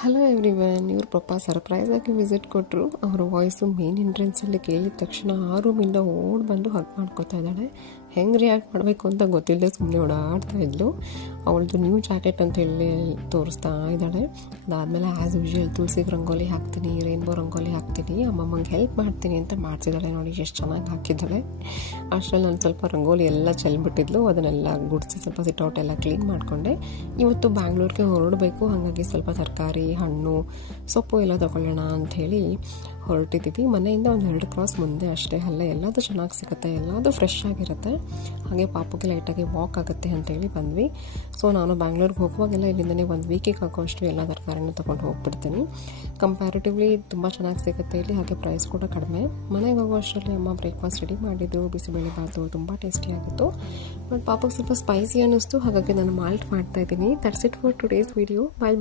Hello everyone, ಇವ್ರ ಪಪ್ಪ ಸರ್ಪ್ರೈಸಾಗಿ visit ಕೊಟ್ಟರು. ಅವರ ವಾಯ್ಸು ಮೇನ್ ಎಂಟ್ರೆನ್ಸಲ್ಲಿ ಕೇಳಿದ ತಕ್ಷಣ ಆ ರೂಮಿಂದ ಓಡ್ ಬಂದು ಹಗ್ ಮಾಡ್ಕೋತಾ ಇದ್ದಾಳೆ. ಹೆಂಗೆ ರಿಯಾಕ್ಟ್ ಮಾಡಬೇಕು ಅಂತ ಗೊತ್ತಿಲ್ಲದೆ ಸುಮ್ಮನೆ ಓಡಾಡ್ತಾ ಇದ್ಲು. ಅವಳದು ನ್ಯೂ ಜಾಕೆಟ್ ಅಂತ ಹೇಳಿ ತೋರಿಸ್ತಾ ಇದ್ದಾಳೆ. ಅದಾದಮೇಲೆ ಆ್ಯಸ್ ಯೂಶುವಲ್ ತುಳಸಿಗೆ ರಂಗೋಲಿ ಹಾಕ್ತೀನಿ, ರೇನ್ಬೋ ರಂಗೋಲಿ ಹಾಕ್ತೀನಿ, ಅಮ್ಮಮ್ಮಂಗೆ ಹೆಲ್ಪ್ ಮಾಡ್ತೀನಿ ಅಂತ ಮಾಡ್ತಿದ್ದಾಳೆ. ನೋಡಿ ಎಷ್ಟು ಚೆನ್ನಾಗಿ ಹಾಕಿದ್ದಾಳೆ. ಅಷ್ಟರಲ್ಲಿ ನಾನು ಸ್ವಲ್ಪ ರಂಗೋಲಿ ಎಲ್ಲ ಚೆಲ್ಬಿಟ್ಟಿದ್ಲು. ಅದನ್ನೆಲ್ಲ ಗುಡಿಸಿ ಸ್ವಲ್ಪ ಸಿಟ್ಔಟ್ ಎಲ್ಲ ಕ್ಲೀನ್ ಮಾಡಿಕೊಂಡೆ. ಇವತ್ತು ಬ್ಯಾಂಗ್ಳೂರಿಗೆ ಹೊರಡಬೇಕು, ಹಾಗಾಗಿ ಸ್ವಲ್ಪ ತರಕಾರಿ, ಹಣ್ಣು, ಸೊಪ್ಪು ಎಲ್ಲ ತೊಗೊಳ್ಳೋಣ ಅಂಥೇಳಿ ಹೊರಟಿದ್ದೀವಿ. ಮನೆಯಿಂದ ಒಂದು 2 ಕ್ರಾಸ್ ಮುಂದೆ ಅಷ್ಟೇ. ಅಲ್ಲೇ ಎಲ್ಲದೂ ಚೆನ್ನಾಗಿ ಸಿಗುತ್ತೆ, ಎಲ್ಲದೂ ಫ್ರೆಶ್ ಆಗಿರುತ್ತೆ. ಹಾಗೆ ಪಾಪುಗೆ ಲೈಟಾಗಿ ವಾಕ್ ಆಗುತ್ತೆ ಅಂತೇಳಿ ಬಂದ್ವಿ. ಸೊ ನಾನು ಬ್ಯಾಂಗ್ಳೂರಿಗೆ ಹೋಗುವಾಗೆಲ್ಲ ಇಲ್ಲಿಂದನೇ ಒಂದು ವೀಕಿಗೆ ಹಾಕೋಷ್ಟು ಎಲ್ಲ ತರಕಾರಿನೂ ತೊಗೊಂಡು ಹೋಗ್ಬಿಡ್ತೀನಿ. ಕಂಪ್ಯಾರಿಟಿವ್ಲಿ ತುಂಬ ಚೆನ್ನಾಗಿ ಸಿಗುತ್ತೆ ಇಲ್ಲಿ, ಹಾಗೆ ಪ್ರೈಸ್ ಕೂಡ ಕಡಿಮೆ. ಮನೆಗೆ ಹೋಗೋ ಅಷ್ಟರಲ್ಲಿ ಅಮ್ಮ ಬ್ರೇಕ್ಫಾಸ್ಟ್ ರೆಡಿ ಮಾಡಿದ್ದು, ಬಿಸಿಬೇಳೆ ಬಾತು ತುಂಬ ಟೇಸ್ಟಿಯಾಗಿತ್ತು. ಬಟ್ ಪಾಪಕ್ಕೆ ಸ್ವಲ್ಪ ಸ್ಪೈಸಿ ಅನ್ನಿಸ್ತು, ಹಾಗಾಗಿ ನಾನು ಮಾಲ್ಟ್ ಮಾಡ್ತಾಯಿದ್ದೀನಿ. That's it for today's video. Bye.